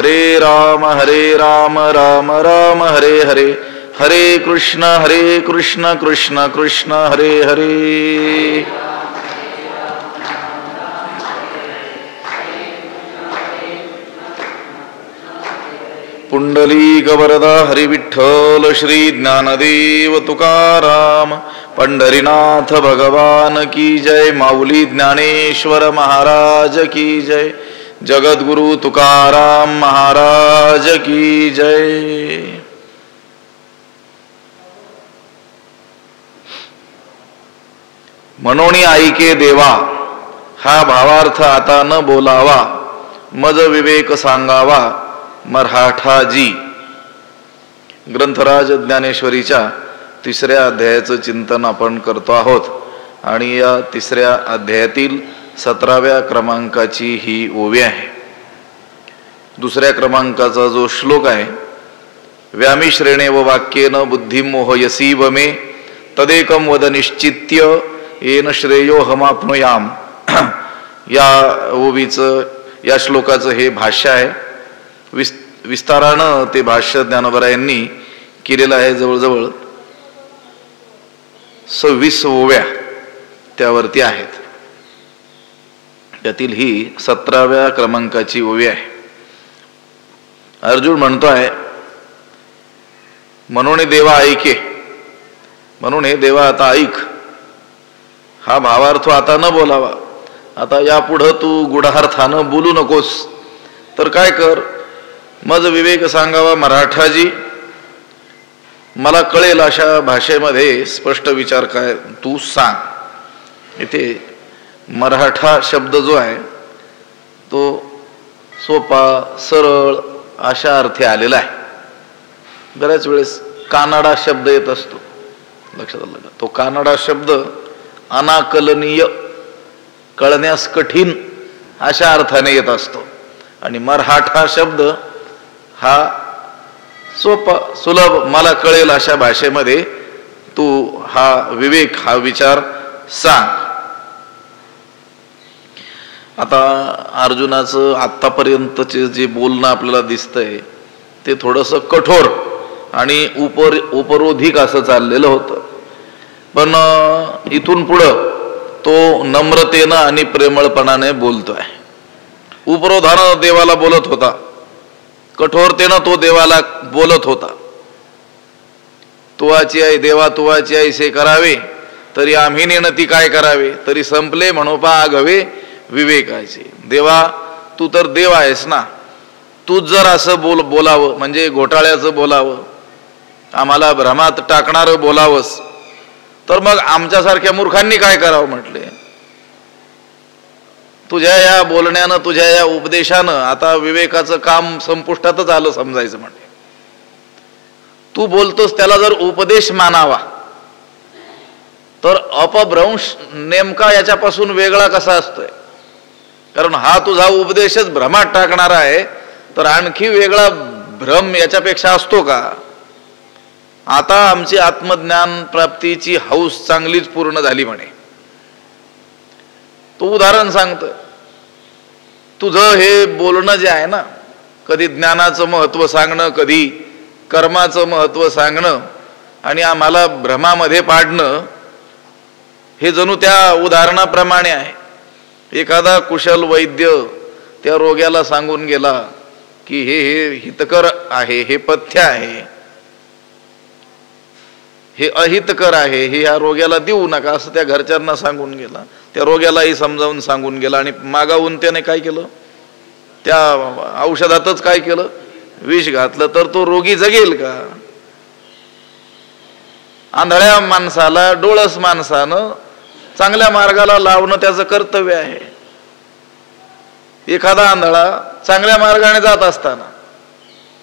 राम राम राम हरे हरे, हरे कृष्ण कृष्ण कृष्ण हरे हरे. पुंडलीक वरदा हरी विठ्ठल श्री ज्ञानदेव तुकाराम. पंढरीनाथ भगवान की जय. माऊली ज्ञानेश्वर महाराज की जय. जगद्गुरु तुकाराम महाराज की जय. मनोनी ऐके देवा, हा भावार्थ आता न बोलावा. मज विवेक सांगावा मराठाजी. ग्रंथराज ज्ञानेश्वरीच्या 3ऱ्या अध्यायाचं चिंतन आपण करतो आहोत आणि या 3ऱ्या अध्यायातील 17व्या क्रमांकाची ही ओवी आहे. 2ऱ्या क्रमांकाचा जो श्लोक आहे, व्यामिश्रेणेव वाक्येन बुद्धिं मोहयसीव मे तदेकं वद निश्चित्य येन श्रेयो हमाप्नुयाम. या ओवीचं, या श्लोकाचं हे भाष्य आहे. विस्तारानं ते भाष्य ज्ञानोबरायांनी केलेलं आहे. जवळजवळ 26 ओव्या त्यावरती आहेत. त्यातील ही 17व्या क्रमांकाची ओवी आहे. अर्जुन म्हणतोय, म्हणून देवा ऐके, म्हणून हे देवा आता ऐक. हा भावार्थ आता न बोलावा. आता यापुढं तू गुढार्थानं बोलू नकोस. तर काय कर, मज विवेक सांगावा मराठाजी. मला कळेल अशा भाषेमध्ये स्पष्ट विचार काय तू सांग. इथे मराठा शब्द जो आहे तो सोपा सरळ अशा अर्थी आलेला आहे. बऱ्याच वेळेस कानडा शब्द येत असतो, लक्षात आलं का? तो कानडा शब्द अनाकलनीय, कळण्यास कठीण अशा अर्थाने येत असतो. आणि मराठा शब्द हा सोपा सुलभ, मला कळेल अशा भाषेमध्ये तू हा विवेक, हा विचार सांग. आता अर्जुनाचं आत्तापर्यंतचे जे बोलणं आपल्याला दिसतंय ते थोडंसं कठोर आणि उपरोधिक असं चाललेलं होतं. पण इथून पुढं तो नम्रतेनं आणि प्रेमळपणाने बोलतोय. उपरोधानं देवाला बोलत होता, कठोरतेनं तो देवाला बोलत होता. तुवाची आई देवा, तुवाची ऐसे करावे तरी आम्ही नेणती काय करावे. तरी संपले म्हणोपा आगवे विवेकाचे. देवा, तू तर देव आहेस ना, तूच जर असं बोलावं म्हणजे घोटाळ्याचं बोलावं, आम्हाला भ्रमात टाकणारं बोलावंस, तर मग आमच्यासारख्या मूर्खांनी काय करावं म्हटले. तुझ्या या बोलण्यानं, तुझ्या या उपदेशानं आता विवेकाचं काम संपुष्टातच आलं समजायचं. म्हणजे तू बोलतोस त्याला जर उपदेश मानावा तर अपभ्रंश नेमका याच्यापासून वेगळा कसा असतोय. कारण हा तुझा उपदेशच भ्रमात टाकणारा आहे, तर आणखी वेगळा भ्रम याच्यापेक्षा असतो का. आता आमची आत्मज्ञान प्राप्तीची हौस चांगलीच पूर्ण झाली म्हणे. तो उदाहरण सांगतोय, तुझं हे बोलणं जे आहे ना, कधी ज्ञानाचं महत्व सांगणं, कधी कर्माचं महत्व सांगणं आणि आम्हाला भ्रमामध्ये पाडणं, हे जणू त्या उदाहरणाप्रमाणे आहे. एखादा कुशल वैद्य त्या रोग्याला सांगून गेला की हे हितकर आहे, हे पथ्य आहे, हे अहितकर आहे, हे या रोग्याला देऊ नका, असं त्या घरच्यांना सांगून गेला. त्या रोग्यालाही समजावून सांगून गेला आणि मागावून त्याने काय केलं, त्या औषधातच काय केलं, विष घातलं. तर तो रोगी जगेल का. आंधळ्या माणसाला, डोळस माणसानं चांगल्या मार्गाला लावणं त्याचं कर्तव्य आहे. एखादा आंधळा चांगल्या मार्गाने जात असताना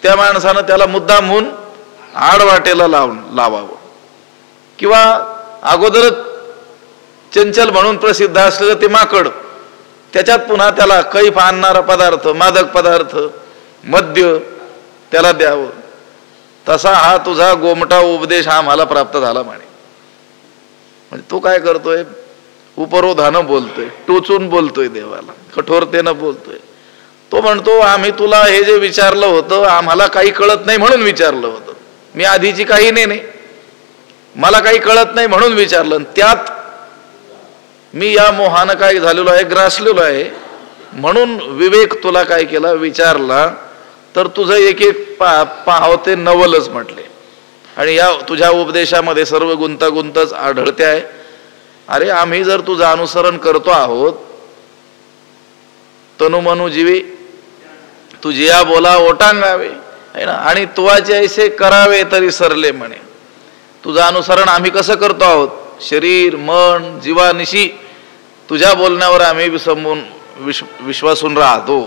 त्या माणसानं त्याला मुद्दाम होऊन आडवाटेला लावावं. किंवा अगोदरच चंचल म्हणून प्रसिद्ध असलेलं ते माकड, त्याच्यात पुन्हा त्याला कैफ आणणारा पदार्थ, मादक पदार्थ, मद्य त्याला द्यावं. तसा हा तुझा गोमटा उपदेश हा मला प्राप्त झाला म्हणे. म्हणजे तो काय करतोय, उपरोधानं बोलतोय, टोचून बोलतोय देवाला, कठोरतेनं बोलतोय. तो म्हणतो आम्ही तुला हे जे विचारलं होतं आम्हाला काही कळत नाही म्हणून विचारलं होतं. मी आधीची काही नाही, मला काही कळत नाही म्हणून विचारलं. त्यात मी या मोहानं काय झालेलो आहे, ग्रासलेलो आहे, म्हणून विवेक तुला काय केला, विचारला. तर तुझं एक एक पाहाव ते नवलच म्हटले. आणि या तुझ्या उपदेशामध्ये सर्व गुंतागुंतच आढळते आहे. अरे आम्ही जर तुझं अनुसरण करतो आहोत, तनुमनु जीवे तुझिया बोला ओटांगावे है ना, आणि तुवाचे ऐसे करावे तरी सरले म्हणे. तुझं अनुसरण आम्ही कसं करतो आहोत, शरीर मन जीवानिशी तुझ्या बोलण्यावर आम्ही संबून विश्वासून राहतो.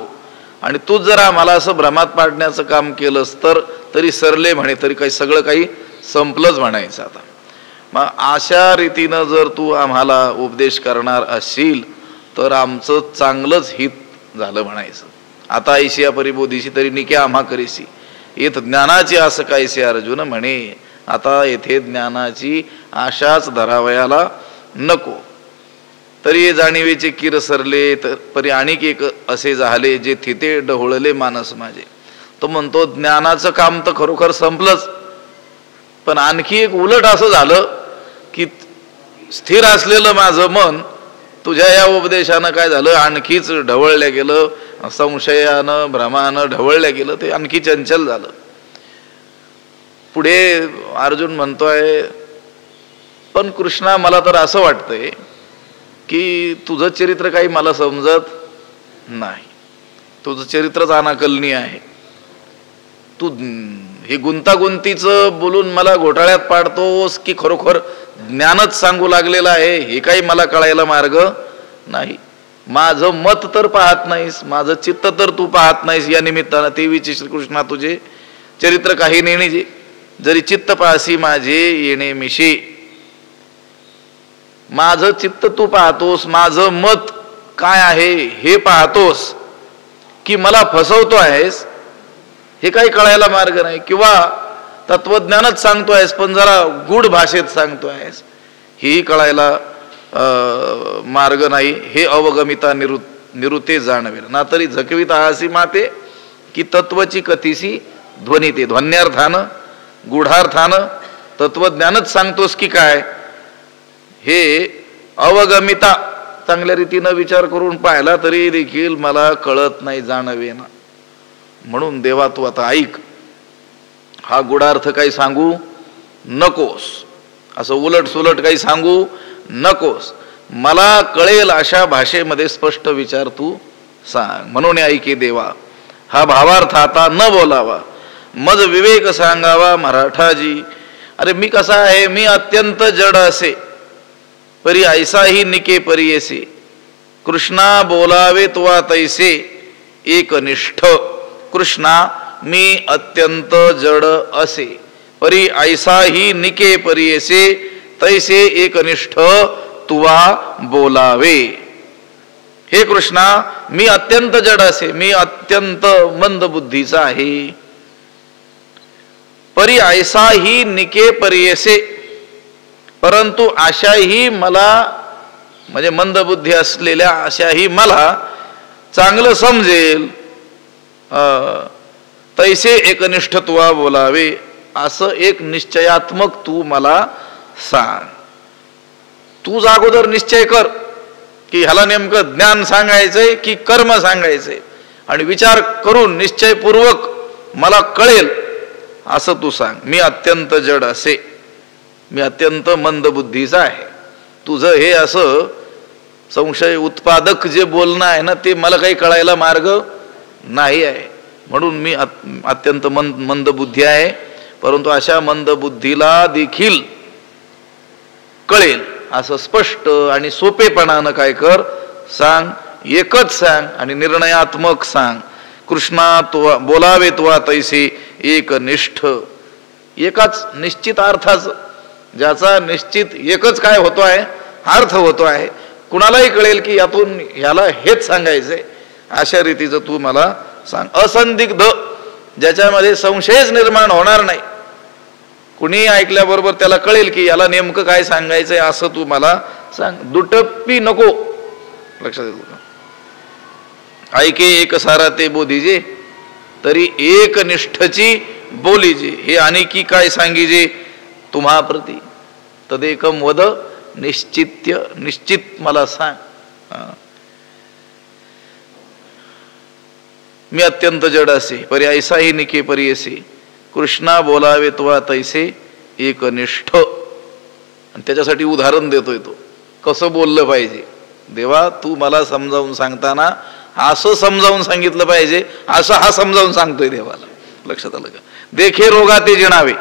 आणि तू जर आम्हाला असं भ्रमात पाडण्याचं काम केलंस तर तरी सरले म्हणे, तरी काही सगळं काही संपलंच म्हणायचं. आता मग अशा रीतीनं जर तू आम्हाला उपदेश करणार असशील तर आमचं चांगलंच हित झालं म्हणायचं. आता ऐशिया परिबोधीशी तरी निके आम्हा करीसी येत ज्ञानाची असं कायसे अर्जुन म्हणे. आता येथे ज्ञानाची आशाच धरावयाला नको. तरी जाणीवेचे किर सरले तर परी आणिक एक असे झाले जे थिते डहोळले मानस माझे. तो म्हणतो ज्ञानाचं काम तर खरोखर संपलंच, पण आणखी एक उलट असं झालं की स्थिर असलेलं माझं मन तुझ्या या उपदेशानं काय झालं, आणखीच ढवळल्या गेलं, संशयानं भ्रमानं ढवळल्या गेलं, ते आणखी चंचल झालं. पुढे अर्जुन म्हणतोय पण कृष्णा मला तर असं वाटतंय की तुझं चरित्र काही मला समजत नाही. तुझं चरित्रच अनाकलनीय आहे. तू हे गुंतागुंतीचं बोलून मला घोटाळ्यात पाडतोस की खरोखर ज्ञानच सांगू लागलेलं आहे हे काही मला कळायला मार्ग नाही. माझं मत तर पाहत नाहीस, माझं चित्त तर तू पाहत नाहीस. या निमित्तानं तेवीचे श्रीकृष्णा तुझे चरित्र काही नेणे जरी चित्त पाहसी माझे येणे मिशी. माझं चित्त तू पाहतोस, माझं मत काय आहे हे पाहतोस की मला फसवतो आहेस हे काही कळायला मार्ग नाही. किंवा तत्वज्ञानच सांगतो आहेस पण जरा गूढ भाषेत सांगतो आहेस हेही कळायला मार्ग नाही. हे अवगमिता निरुते जाणवे ना तरी झकवित आहासी माते की तत्वची कथीसी ध्वनिते. ध्वन्यार्थानं गूढार्थानं तत्वज्ञानच सांगतोस की काय हे अवगमिता चांगल्या रीतीनं विचार करून पाहिला तरी देखील मला कळत नाही, जाणवे ना. म्हणून देवा तू आता ऐक, हा गुढार्थ काही सांगू नकोस, असं उलट सुलट काही सांगू नकोस. मला कळेल अशा भाषेमध्ये स्पष्ट विचार तू सांग. म्हणून ऐके देवा हा भावार्थ आता न बोलावा, मज विवेक सांगावा मराठाजी. अरे मी कसा आहे, मी अत्यंत जड असे परी ऐसाही निके परियेसे. कृष्णा बोलावे तुवा तैसे एकनिष्ठ. कृष्णा मी अत्यंत जड असे परी ऐसाही निके परियेसे तैसे एकनिष्ठ तुवा बोलावे. हे कृष्णा मी अत्यंत जड असे, मी अत्यंत मंद बुद्धीचा आहे. परी ऐसाही निके परियेसे, परंतु अशाही मला म्हणजे मंदबुद्धी असलेल्या अशाही मला चांगलं समजेल तैसे एकनिष्ठ तुवा बोलावे. असं एक निश्चयात्मक तू मला सांग. तूच अगोदर निश्चय कर की ह्याला नेमकं ज्ञान सांगायचंय की कर्म सांगायचंय, आणि विचार करून निश्चयपूर्वक मला कळेल असं तू सांग. मी अत्यंत जड असे, मी अत्यंत मंद बुद्धीचा आहे. तुझं हे असं संशय उत्पादक जे बोलणं आहे ना ते मला काही कळायला मार्ग नाही आहे. म्हणून मी अत्यंत मंद बुद्धी आहे. परंतु अशा मंद बुद्धीला देखील कळेल असं स्पष्ट आणि सोपेपणानं काय कर सांग, एकच सांग आणि निर्णयात्मक सांग. कृष्णा तुवा बोलावे तुवा तैसे एकनिष्ठ. एकाच निश्चित अर्थाचं, ज्याचा निश्चित एकच काय होतो आहे, अर्थ होतो आहे. कुणालाही कळेल की यातून ह्याला हेच सांगायचंय अशा रीतीचं तू मला सांग. असंदिग्ध, ज्याच्यामध्ये संशयच निर्माण होणार नाही. कुणी ऐकल्याबरोबर त्याला कळेल की याला नेमकं काय सांगायचंय असं तू मला सांग. दुटप्पी नको. लक्षात येतो का? ऐके एक सारा ते बोधीजे, तरी एक निष्ठची बोलीजे. हे अनेकी काय सांगीजे तुम्हा प्रती, तदेकम वद निश्चित्य. निश्चित मला सांग. मी अत्यंत जड असे, परी ऐसाही निके परी असे. कृष्णा बोलावे तुवा तैसे एकनिष्ठ. आणि त्याच्यासाठी उदाहरण देतोय तो, कसं बोललं पाहिजे. देवा तू मला समजावून सांगताना असं समजावून सांगितलं पाहिजे, असं हा समजावून सांगतोय देवाला. लक्षात आलं का? देखे रोगा ते जिणावे,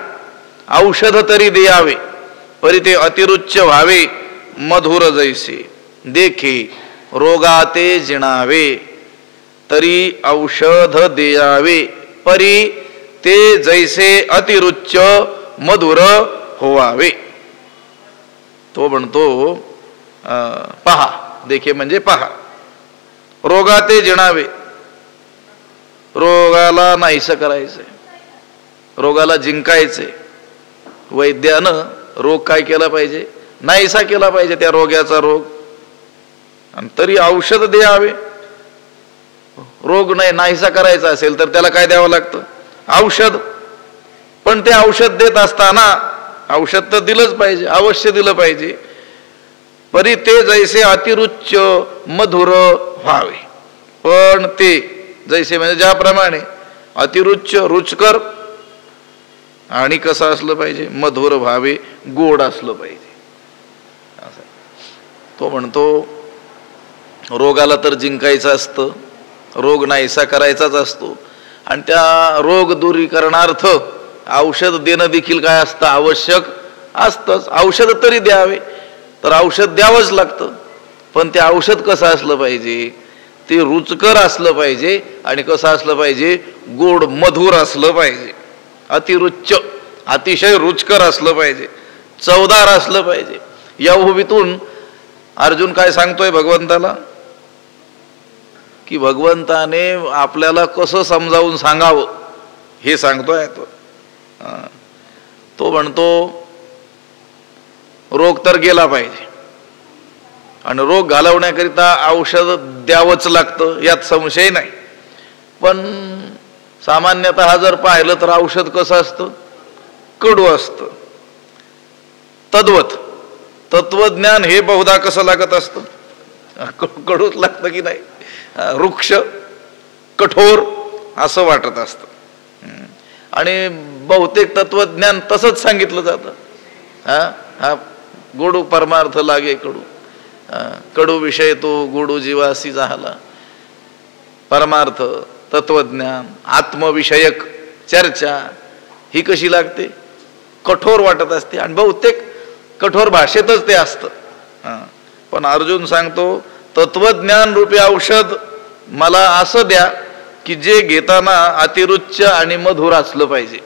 औषध तरी द्यावे, परी ते अतिरुच्च व्हावे मधुर जैसे. देखे रोगा ते जिणावे, तरी औषध द्यावे, परी ते जैसे अतिरुच्च मधुर होवावे. तो म्हणतो पहा, देखे म्हणजे पहा. रोगा ते जिणावे, रोगाला नाहीसं करायचंय, रोगाला जिंकायचंय. वैद्यानं रोग काय केला पाहिजे? नाहीसा केला पाहिजे त्या रोगाचा रोग. आणि तरी औषध द्यावे. रोग नाहीसा करायचा असेल तर त्याला काय द्यावं लागतं? औषध. पण ते औषध देत असताना औषध तर दिलंच पाहिजे, अवश्य दिलं पाहिजे. परी ते जैसे अतिरुच्च मधुर व्हावे. पण ते जैसे म्हणजे ज्याप्रमाणे अतिरुच्च रुचकर आणि कसं असलं पाहिजे? मधुर व्हावे, गोड असलं पाहिजे. असं तो म्हणतो रोगाला तर जिंकायचं असतं, रोग नाहीसा करायचाच असतो. आणि त्या रोग दूरीकरणार्थ औषध देणं देखील काय असतं? आवश्यक असतंच. औषध तरी द्यावे, तर औषध द्यावंच लागतं. पण ते औषध कसं असलं पाहिजे? ते रुचकर असलं पाहिजे. आणि कसं असलं पाहिजे? गोड मधुर असलं पाहिजे. अतिरुच्च, अतिशय रुचकर असलं पाहिजे, चवदार असलं पाहिजे. या उभीतून अर्जुन काय सांगतोय भगवंताला? की भगवंताने आपल्याला कसं समजावून सांगावं हे सांगतोय तो. तो म्हणतो रोग तर गेला पाहिजे, आणि रोग घालवण्याकरिता औषध द्यावंच लागतं, यात संशय नाही. पण सामान्यतः जर पाहिलं तर औषध कसं असतं? कडू असतं. तद्वत तत्वज्ञान हे बहुधा कसं लागत असतं? कडूच लागतं की नाही? वृक्ष कठोर असं वाटत असतं. आणि बहुतेक तत्वज्ञान तसंच सांगितलं जातं. हा गोडू परमार्थ लागे कडू, कडू विषय तो गोडू जीवासी झाला. परमार्थ, तत्वज्ञान, आत्मविषयक चर्चा ही कशी लागते? कठोर वाटत असते. आणि बहुतेक कठोर भाषेतच ते असतं. पण अर्जुन सांगतो तत्वज्ञान रूपी औषध मला असं द्या की जे घेताना अतिरुच्च आणि मधुर असलं पाहिजे,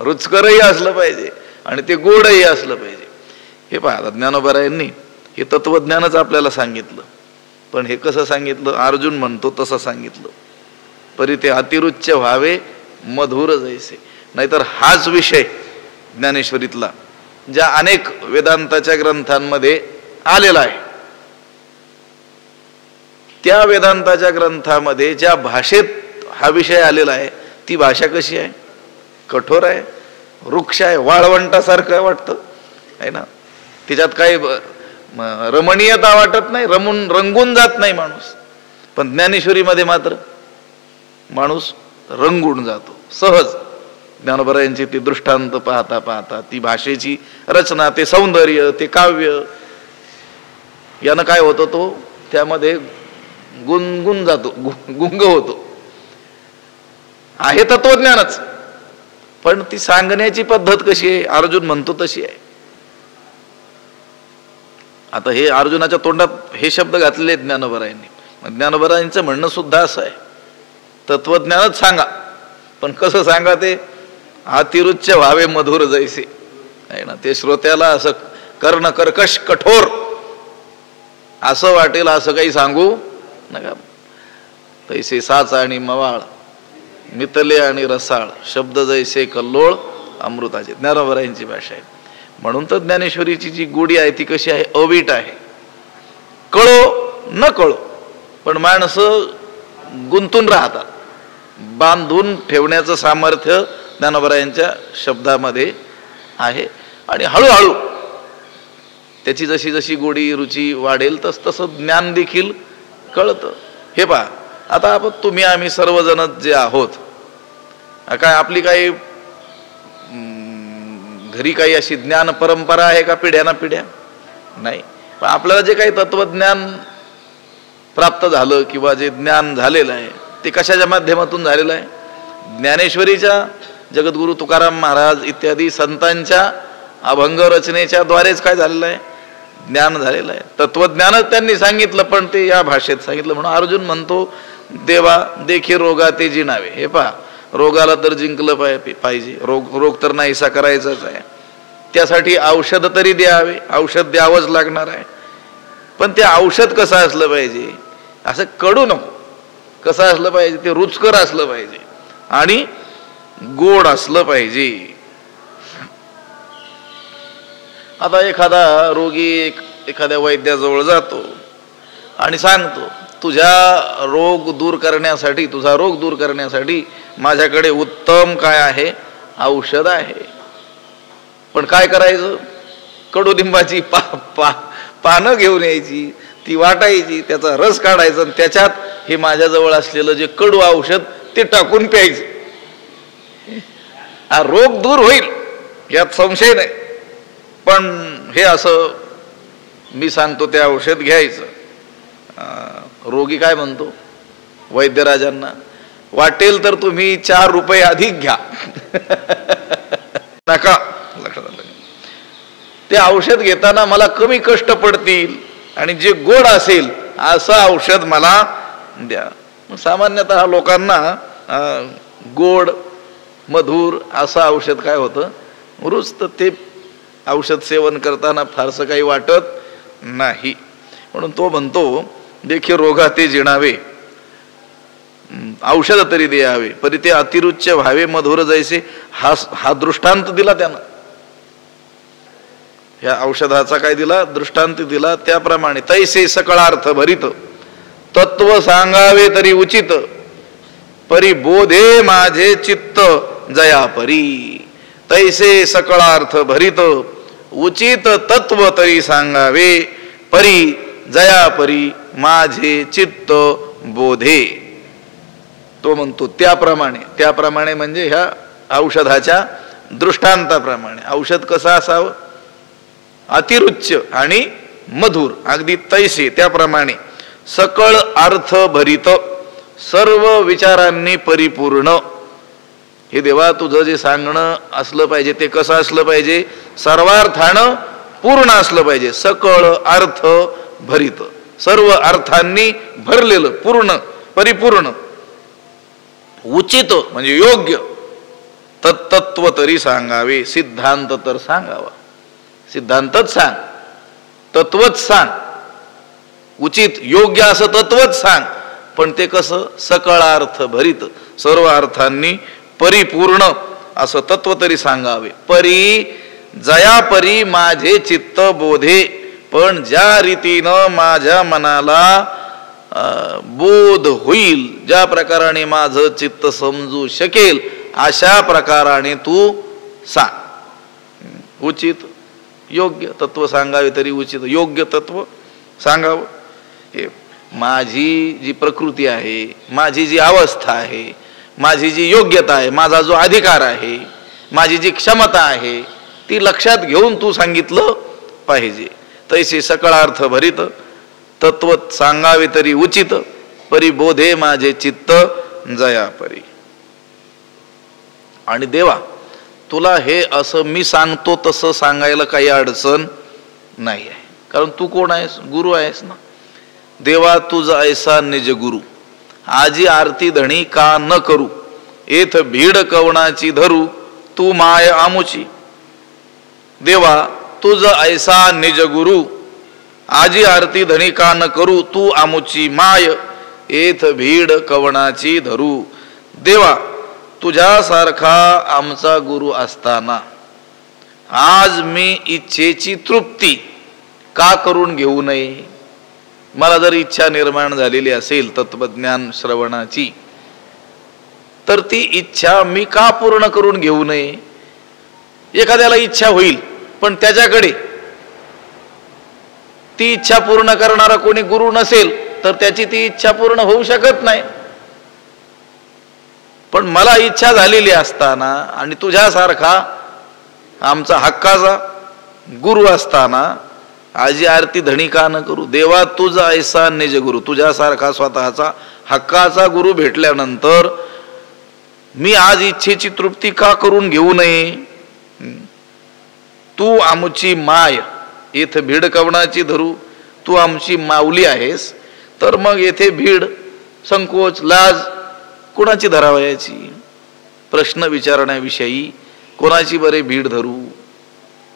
रुचकरही असलं पाहिजे आणि ते गोडही असलं पाहिजे. हे पहा, ज्ञानोबरायांनी हे तत्वज्ञानच आपल्याला सांगितलं. पण हे कसं सांगितलं? अर्जुन म्हणतो तसं सांगितलं. परी ते अतिरुच्च व्हावे मधुर जैसे. नाहीतर हाच विषय ज्ञानेश्वरीतला ज्या अनेक वेदांताच्या ग्रंथांमध्ये आलेला आहे, त्या वेदांताच्या ग्रंथामध्ये ज्या भाषेत हा विषय आलेला आहे ती भाषा कशी आहे? कठोर आहे, वृक्ष आहे, वाळवंटासारखं वाटतं आहे ना. त्याच्यात काही रमणीयता वाटत नाही, रंगून जात नाही माणूस. पण ज्ञानेश्वरीमध्ये मात्र माणूस रंगून जातो सहज. ज्ञानोबरायांची ती दृष्टांत पाहता पाहता ती भाषेची रचना, ते सौंदर्य, ते काव्य, यानं काय होतं? तो त्यामध्ये गुंगून जातो, गुंग होतो. आहे तत्वज्ञानच, पण ती सांगण्याची पद्धत कशी आहे? अर्जुन म्हणतो तशी आहे. आता हे अर्जुनाच्या तोंडात हे शब्द घातलेले आहेत ज्ञानोबरायांनी. ज्ञानोबरायांचं म्हणणं सुद्धा असं आहे, तत्वज्ञानच सांगा, पण कसं सांगा? ते अतिरुच्च व्हावे मधुर जैसे आहे ना. ते श्रोत्याला असं कर्ण कर्कश कठोर असं वाटेल, असं काही सांगू नका. तैसे साच आणि मवाळ, मितले आणि रसाळ, शब्द जैसे कल्लोळ अमृताचे. ज्ञानोबरायांची भाषा आहे. म्हणून तर ज्ञानेश्वरीची जी गोडी आहे ती कशी आहे? अवीट आहे. कळो न कळो, पण माणसं गुंतून राहतात. बांधून ठेवण्याचं सामर्थ्य ज्ञानोबरायांच्या शब्दामध्ये आहे. आणि हळूहळू त्याची जशी जशी गोडी रुची वाढेल तसं ज्ञान देखील कळतं. हे पहा, आता आपण तुम्ही आम्ही सर्वजण जे आहोत, काय आपली काही घरी काही अशी ज्ञान परंपरा आहे का पिढ्याना पिढ्या? नाही. पण आपल्याला जे काही तत्वज्ञान प्राप्त झालं किंवा जे ज्ञान झालेलं आहे ते कशाच्या माध्यमातून झालेलं आहे? ज्ञानेश्वरीच्या, जगद्गुरु तुकाराम महाराज इत्यादी संतांच्या अभंग रचनेच्या द्वारेच काय झालेलं आहे? ज्ञान झालेलं आहे. तत्वज्ञानच त्यांनी सांगितलं, पण ते या भाषेत सांगितलं. म्हणून अर्जुन म्हणतो, देवा देखी रोगा ते जिणावे. हे पहा, रोगाला तर जिंकलं पाहिजे. रोग तर नाहीसा करायचाच आहे. त्यासाठी औषध तरी द्यावे. औषध द्यावंच लागणार आहे. पण ते औषध कसं असलं पाहिजे? असं कडू नको. कसं असलं पाहिजे? ते रुचकर असलं पाहिजे आणि गोड असलं पाहिजे. आता एखादा रोगी एखाद्या वैद्याजवळ जातो आणि सांगतो, तुझा रोग दूर करण्यासाठी माझ्याकडे उत्तम काय आहे? औषध आहे. पण काय करायचं? कडुलिंबाची पानं घेऊन यायची, ती वाटायची, त्याचा रस काढायचा आणि त्याच्यात हे माझ्याजवळ असलेलं जे कडू औषध ते टाकून प्यायचं. हा रोग दूर होईल यात संशय नाही. पण हे असं मी सांगतो ते औषध घ्यायचं. रोगी काय म्हणतो वैद्यराजांना? वाटेल तर तुम्ही 4 रुपये अधिक घ्या. नका. लक्षात आलं? ते औषध घेताना मला कमी कष्ट पडतील आणि जे गोड असेल असं औषध मला द्या. सामान्यतः लोकांना गोड मधुर असं औषध काय होतं? रुचतं. ते औषध सेवन करताना फारसं काही वाटत नाही. म्हणून तो म्हणतो, देखील रोगा ते जिणावे, औषध तरी द्यावे, परी ते अतिरुच्य व्हावे मधुर जैसे. हा दृष्टांत दिला त्यानं. ह्या औषधाचा काय दिला? दृष्टांत दिला. त्याप्रमाणे तैसे सकळार्थ भरित तत्व सांगावे तरी उचित, परी बोधे माझे चित्त जया परी. तैसे सकळार्थ भरित उचित तत्व तरी सांगावे, परी जया परी माझे चित्त बोधे. तो म्हणतो त्याप्रमाणे म्हणजे ह्या औषधाच्या दृष्टांताप्रमाणे. औषध कसं असावं? अतिरुच्य आणि मधुर. अगदी तैसे त्याप्रमाणे. सकळ अर्थ भरित, सर्व विचारांनी परिपूर्ण. हे देवा, तुझं जे सांगणं असलं पाहिजे ते कसं असलं पाहिजे? सर्वार्थानं पूर्ण असलं पाहिजे. सकळ अर्थ भरित, सर्व अर्थांनी भरलेलं, पूर्ण, परिपूर्ण. उचित म्हणजे योग्य. तत्तत्व तरी सांगावे, सिद्धांत तर सांगावा. सिद्धांतच सांग, तत्वच सांग. उचित योग्य असं तत्वच सांग. पण ते कसं? सकळार्थ भरित, सर्व अर्थांनी परिपूर्ण असं तत्व तरी सांगावे. परी जया परी माझे चित्त बोधे. पण ज्या रीतीनं माझ्या मनाला बोध होईल, ज्या प्रकाराने माझं चित्त समजू शकेल, अशा प्रकाराने तू सांग. उचित योग्य तत्व सांगावे तरी उचित योग्य तत्व सांगावं. हे माझी जी प्रकृती आहे, माझी जी अवस्था आहे, माझी जी योग्यता आहे, माझा जो अधिकार आहे, माझी जी क्षमता आहे, ती लक्षात घेऊन तू सांगितलं पाहिजे. तैसे सकळार्थ भरित तत्व सांगावे तरी उचित, परी बोधे माझे चित्त जया परी. आणि देवा, तुला हे असं मी सांगतो तसं सांगायला काही अडचण नाही आहे, कारण तू कोण आहेस? गुरु आहेस ना. देवा तुझ ऐसा निज गुरु, आजी आरती धणी का न करू, येथ भीड कवणाची धरू तू माय आमुची. देवा तुझ ऐसा निज गुरु, आजी आरती धणी का न करू तू आमुची माय, येथ भीड कवणाची धरू. देवा तुझ्यासारखा आमचा गुरु असताना आज मी इच्छेची तृप्ती का करून घेऊ नये? मला जर इच्छा निर्माण झालेली असेल तत्वज्ञान श्रवणाची, तर ती इच्छा मी का पूर्ण करून घेऊ नये? एखाद्याला इच्छा होईल, पण त्याच्याकडे ती इच्छा पूर्ण करणारा कोणी गुरु नसेल तर त्याची ती इच्छा पूर्ण होऊ शकत नाही. पण मला इच्छा झालेली असताना आणि तुझ्यासारखा आमचा हक्काचा गुरु असताना आजी आरती धणी का न करू? देवा तुझा ऐसा निज गुरु, तुझ्यासारखा स्वतःचा हक्काचा गुरु भेटल्यानंतर मी आज इच्छेची तृप्ती का करून घेऊ नये? तू आमची माय, येथे भीड कवणाची धरू, तू आमची माऊली आहेस, तर मग येथे भीड, संकोच, लाज कोणाची धरावयाची? प्रश्न विचारण्याविषयी कोणाची बरे भीड धरू?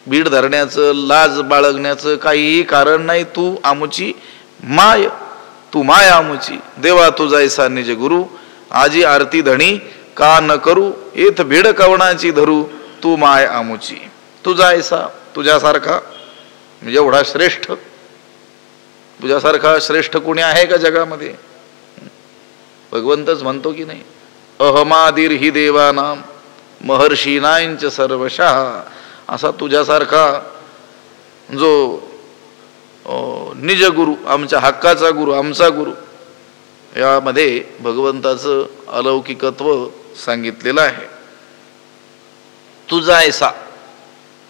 भीड धरण्याचं, लाज बाळगण्याचं काहीही कारण नाही. तू आमची माय, तू माय आमची. देवा तुझा ऐसा निज गुरु, आजी आरती धणी का न करू? येथ भीड कवणाची धरू, तू माय आमुची. तुझा ऐसा, तुझ्यासारखा एवढा श्रेष्ठ, तुझ्यासारखा श्रेष्ठ कोणी आहे का जगामध्ये? भगवंतच म्हणतो की नाही, अहमादिर हि देवानाम महर्षीनांच सर्वशः. असा तुझ्यासारखा जो निज गुरु, आमच्या हक्काचा गुरु, आमचा गुरु, यामध्ये भगवंताचं अलौकिकत्व सांगितलेलं आहे. तुझा ऐसा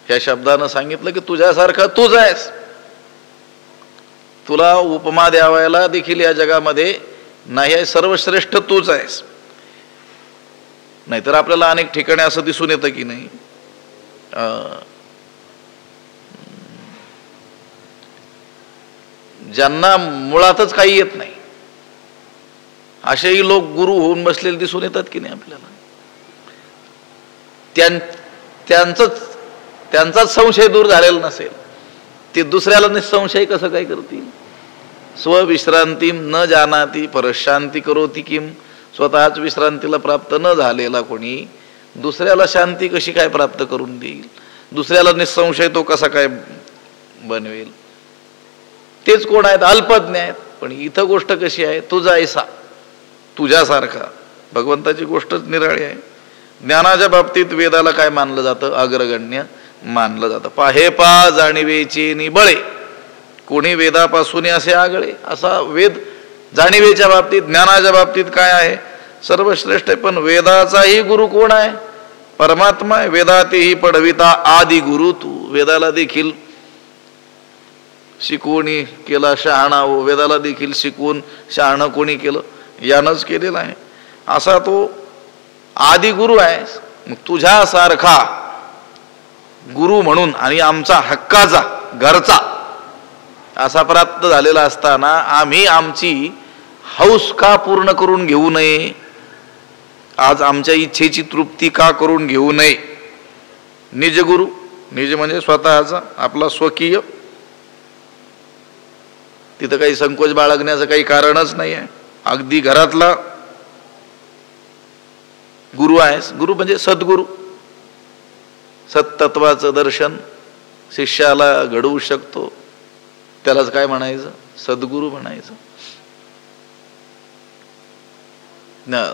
या शब्दानं सांगितलं की तुझ्यासारखा तूच आहेस. तुला उपमा द्यावायला देखील या जगामध्ये नाही आहे, सर्वश्रेष्ठ तूच आहेस. नाहीतर आपल्याला अनेक ठिकाणी असं दिसून येतं की नाही, ज्यांना मुळातच काही येत नाही असेही लोक गुरु होऊन बसलेले दिसून येतात की नाही आपल्याला. त्यांचाच संशय दूर झालेला नसेल, ते दुसऱ्याला निसंशय कसं काय करतील? स्वविश्रांती न जानाती परशांती करोती किम. स्वतःच विश्रांतीला प्राप्त न झालेला कोणी दुसऱ्याला शांती कशी काय प्राप्त करून देईल? दुसऱ्याला निसंशय तो कसा काय बनवेल? तेच कोण आहेत? अल्पज्ञ आहेत. पण इथं गोष्ट कशी आहे? तुझा ऐसा, तुझ्यासारखा. भगवंताची गोष्टच निराळी आहे. ज्ञानाच्या बाबतीत वेदाला काय मानलं जातं? अग्रगण्य मानलं जातं. पाहे पा जाणीवेचे निबळे, कोणी वेदापासून असे आगळे. असा वेद जाणीवेच्या बाबतीत, ज्ञानाच्या बाबतीत काय आहे? सर्वश्रेष्ठ आहे. पण वेदाचाही गुरु कोण आहे? परमात्मा आहे. वेदातेही पडविता आदि गुरु तू. वेदाला देखील शिकवणी केला शहाणा हो, वेदाला देखील शिकवून शहाणं कोणी केलं? यानंच केलेलं आहे. असा तो आदि गुरु आहे. मग तुझ्यासारखा गुरु म्हणून आणि आमचा हक्काचा घरचा असा प्राप्त झालेला असताना आम्ही आमची हौस का पूर्ण करून घेऊ नये? आज आमच्या इच्छेची तृप्ती का करून घेऊ नये? निज गुरु, निज म्हणजे स्वतःचा, आपला स्वकीय. तिथं काही संकोच बाळगण्याचं काही कारणच नाही आहे. अगदी घरातला गुरु आहेस. गुरु म्हणजे सद्गुरु. सत्तत्वाचं दर्शन शिष्याला घडवू शकतो, त्यालाच काय म्हणायचं? सद्गुरु म्हणायचं.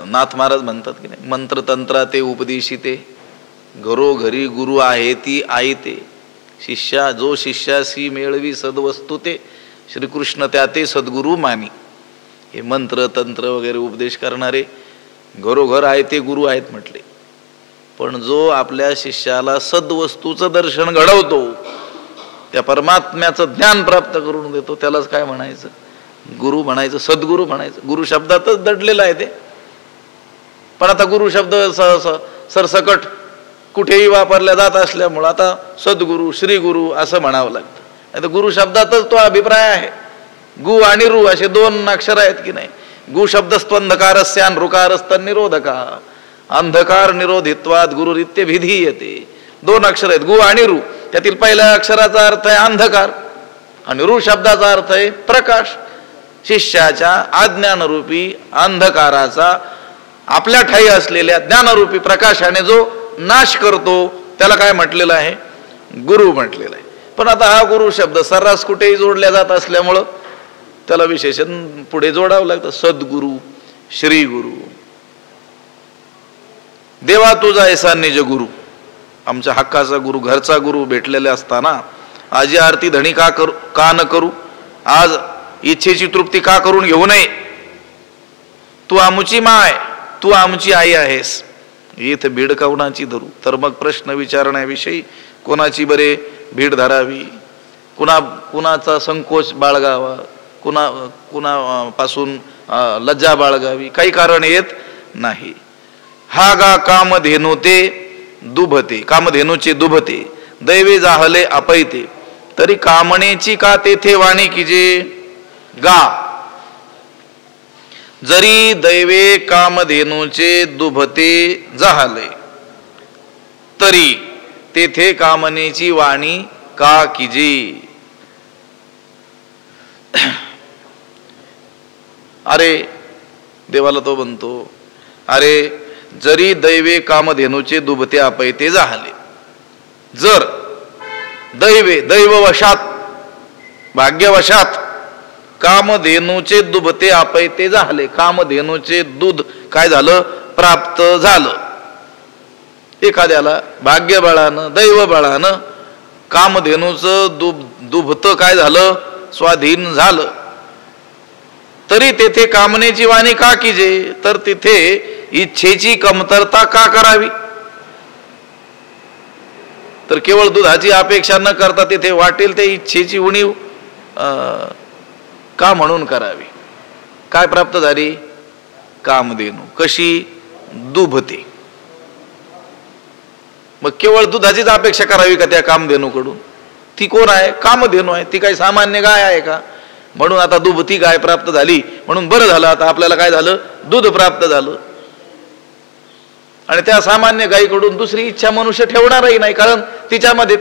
नाथ महाराज म्हणतात की नाही, मंत्रतंत्रा ते उपदेशिते, घरोघरी गुरु आहे ती आई ते. शिष्या जो शिष्यासी मेळवी सद्वस्तू ते, श्रीकृष्ण त्या ते सद्गुरु मानी. हे मंत्र तंत्र वगैरे उपदेश करणारे घरोघर आहे ते गुरु आहेत म्हटले. पण जो आपल्या शिष्याला सद्वस्तूचं दर्शन घडवतो, त्या परमात्म्याचं ज्ञान प्राप्त करून देतो, त्यालाच काय म्हणायचं? गुरु म्हणायचं, सद्गुरु म्हणायचं. गुरु शब्दातच दडलेला आहे ते. पण आता गुरु शब्द सरसकट कुठेही वापरला जात असल्यामुळं आता सद्गुरु, श्रीगुरु असं म्हणावं लागतं. नाही तर गुरु शब्दातच तो अभिप्राय आहे. गु आणि रु असे दोन अक्षर आहेत की नाही. गु शब्दस्त्वंधकारस्यान ऋकारस्तन्निरोधका, अंधकार निरोधित्वाद गुरुरित्य विधीयते. दोन अक्षर आहेत, गु आणि रु. त्यातील पहिल्या अक्षराचा अर्थ आहे अंधकार आणि रु शब्दाचा अर्थ आहे प्रकाश. शिष्याच्या अज्ञानरूपी अंधकाराचा आपल्या ठाई असलेल्या ज्ञानरूपी प्रकाशाने जो नाश करतो त्याला काय म्हटलेलं आहे? गुरु म्हटलेलं आहे. पण आता हा गुरु शब्द सर्रास कुठेही जोडल्या जात असल्यामुळं त्याला विशेषण पुढे जोडावं लागतं, सद्गुरु, श्री गुरु. देवा तुझा ऐसा निज गुरु, आमच्या हक्काचा गुरु, घरचा गुरु भेटलेले असताना आजी आरती धणी का न करू, आज इच्छेची तृप्ती का करून घेऊ नये. तू आमची माय, तू आमची आई आहेस, इथं भीड कवनाची धरू. तर मग प्रश्न विचारण्याविषयी कोणाची बरे भीड धरावी, कुणाचा संकोच बाळगावा, कुणापासून लज्जा बाळगावी, काही कारण येत नाही. हा गा कामधेनू ते दुभते, कामधेनूचे दुभते, दैवे जाहले अपैते, तरी कामनेची का तेथे वाणी कीजे. गा, जरी दैवे कामधेनूचे दुभते जाहले, तरी तेथे कामनेची वाणी का कीजे. अरे देवाला तो म्हणतो, अरे जरी दैवे कामधेनूचे दुभते अपैते जाहले, जर दैववशात, भाग्यवशात कामधेनूचे दुभते अपैते झाले, कामधेनूचे दूध काय झालं, प्राप्त झालं. एखाद्याला भाग्यबळानं, दैवबळानं कामधेनूचं दुभत काय झालं, स्वाधीन झालं, तरी तेथे कामनेची वाणी का कीजे, तर तिथे इच्छेची कमतरता का करावी. तर केवळ दुधाची अपेक्षा न करता तिथे वाटेल ते इच्छेची उणीव का म्हणून करावी. काय प्राप्त झाली, कामधेनू. कशी, दुभते. मग केवळ दुधाचीच अपेक्षा करावी का त्या कामधेनूकडून. ती कोण आहे, कामधेनू आहे, ती काही सामान्य गाय आहे का. म्हणून आता दुभती गाय प्राप्त झाली म्हणून बरं झालं, आता आपल्याला काय झालं, दूध प्राप्त झालं. आणि त्या सामान्य गायीकडून दुसरी इच्छा मनुष्य ठेवणारही नाही, कारण तिच्यामध्ये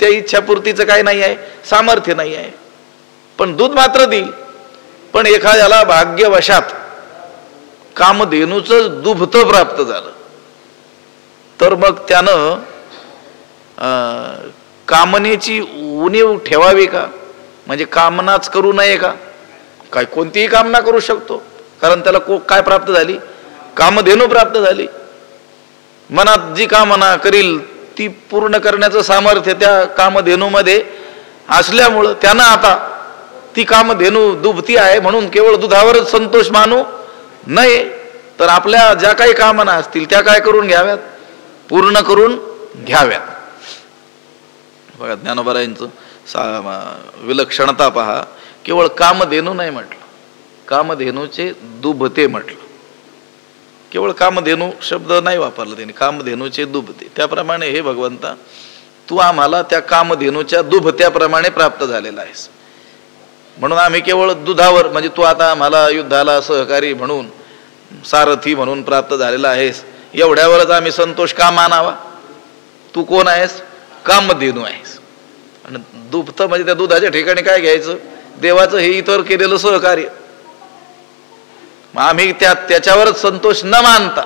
त्या इच्छापूर्तीचं काय नाही आहे, सामर्थ्य नाही आहे. पण दूध मात्र देईल. पण एखाद्याला भाग्यवशात कामधेनूचं दुभत प्राप्त झालं, तर मग त्यानं कामनेची उणीव ठेवावी का, म्हणजे कामनाच करू नये का. काय कोणतीही कामना करू शकतो, कारण त्याला काय प्राप्त झाली, कामधेनू प्राप्त झाली. मनात जी कामना करील ती पूर्ण करण्याचं सामर्थ्य त्या कामधेनूमध्ये असल्यामुळं त्यानं आता ती कामधेनू दुभती आहे म्हणून केवळ दुधावरच संतोष मानू नये, तर आपल्या ज्या काही कामना असतील त्या काय करून घ्याव्यात, पूर्ण करून घ्याव्यात. बघा ज्ञानोबारायांचं विलक्षणता पहा. केवळ कामधेनू नाही म्हटलं, कामधेनूचे दुभते म्हटलं. केवळ कामधेनू शब्द नाही वापरला त्यांनी, कामधेनूचे दुभते. त्याप्रमाणे हे भगवंता तू आम्हाला त्या कामधेनूच्या दुभत्याप्रमाणे प्राप्त झालेला आहेस. म्हणून आम्ही केवळ दुधावर, म्हणजे तू आता आम्हाला युद्धाला सहकारी म्हणून, सारथी म्हणून प्राप्त झालेला आहेस, एवढ्यावरच आम्ही संतोष का मानावा. तू कोण आहेस, कामधेनू आहेस. आणि दुभत म्हणजे त्या दुधाच्या ठिकाणी काय घ्यायचं, देवाचं हे इतर केलेलं सहकार्य. आम्ही त्याच्यावरच संतोष न मानता